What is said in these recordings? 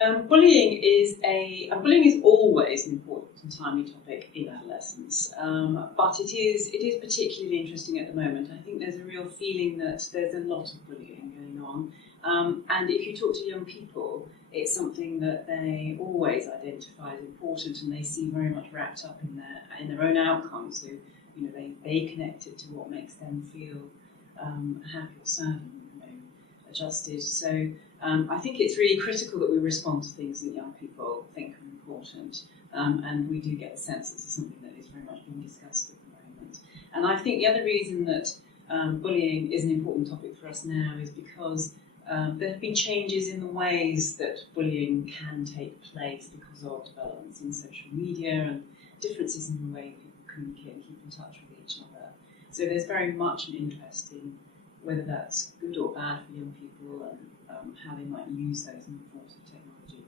Bullying is always an important and timely topic in adolescence, but it is particularly interesting at the moment. I think there's a real feeling that there's a lot of bullying going on, and if you talk to young people, it's something that they always identify as important, and they see very much wrapped up in their own outcomes. So they connect it to what makes them feel happy or sad, and adjusted. So. I think it's really critical that we respond to things that young people think are important, and we do get the sense this is something that is very much being discussed at the moment. And I think the other reason that bullying is an important topic for us now is because there have been changes in the ways that bullying can take place because of developments in social media and differences in the way people communicate and keep in touch with each other. So there's very much an interest in whether that's good or bad for young people and how they might use those new forms of technology.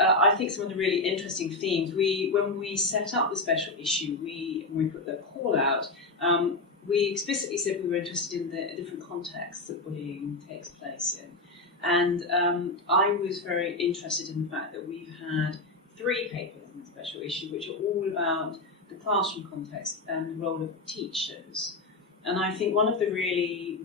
I think some of the really interesting themes, when we set up the special issue, when we put the call out, we explicitly said we were interested in the different contexts that bullying takes place in. And I was very interested in the fact that we've had 3 papers in the special issue which are all about the classroom context and the role of teachers. And I think one of the really,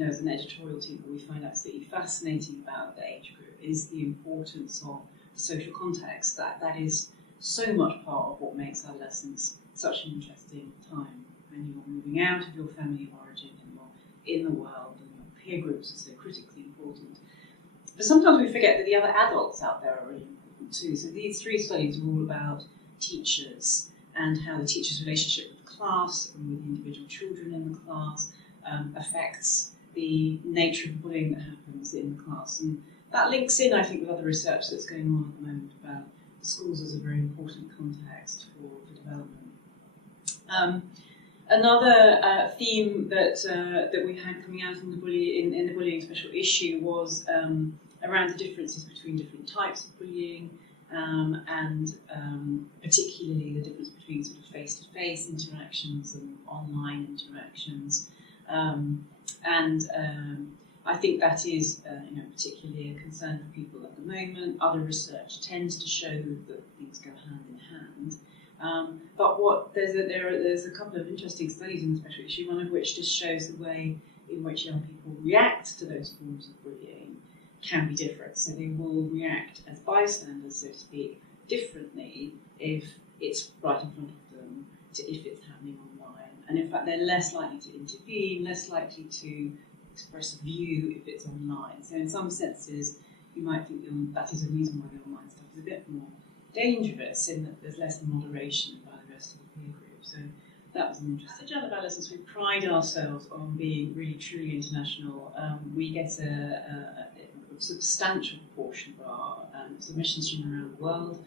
as an editorial team, that we find absolutely fascinating about the age group is the importance of the social context. That is so much part of what makes adolescence such an interesting time. When you're moving out of your family of origin and you're in the world, and your peer groups are so critically important. But sometimes we forget that the other adults out there are really important too. So these 3 studies are all about teachers and how the teacher's relationship with the class and with the individual children in the class affects the nature of the bullying that happens in the class. And that links in, I think, with other research that's going on at the moment about schools as a very important context for development. Another theme that we had coming out in the bullying special issue was around the differences between different types of bullying, and particularly the difference between sort of face-to-face interactions and online interactions. I think that is particularly a concern for people at the moment. Other research tends to show that things go hand in hand. But there's a couple of interesting studies in the special issue, one of which just shows the way in which young people react to those forms of bullying can be different. So they will react as bystanders, so to speak, differently if it's right in front of them to if it's happening online. And in fact, they're less likely to intervene, less likely to express a view if it's online. So in some senses, you might think that is a reason why the online stuff is a bit more dangerous, in that there's less moderation by the rest of the peer group. So that was an interesting. At Hagell Adolescence, we pride ourselves on being really truly international. We get a substantial proportion of our submissions from around the world,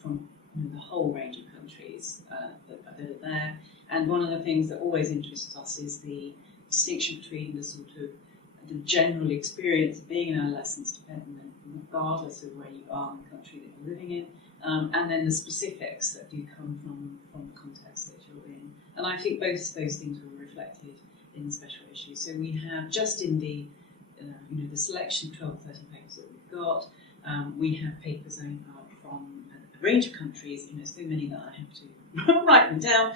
from the whole range of countries that are there. And one of the things that always interests us is the distinction between the sort of the general experience of being an adolescence dependent, regardless of where you are in the country that you're living in, and then the specifics that do come from the context that you're in. And I think both of those things were reflected in the special issue. So we have, just in the the selection of 12 or 13 papers that we've got, we have papers from a range of countries, so many that I have to write them down,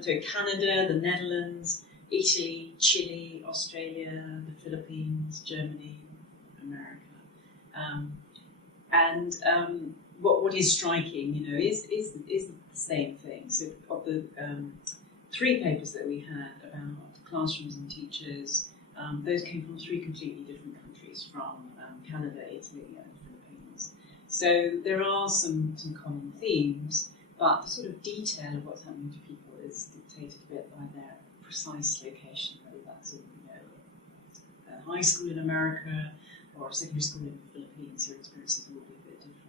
to Canada, the Netherlands, Italy, Chile, Australia, the Philippines, Germany, America. What is striking, is the same thing. So of the 3 papers that we had about classrooms and teachers, those came from 3 completely different countries, from Canada, Italy, and the Philippines. So there are some common themes, but the sort of detail of what's happening to people is dictated a bit by their precise location, whether that's in a high school in America or a secondary school in the Philippines. Your experiences will be a bit different.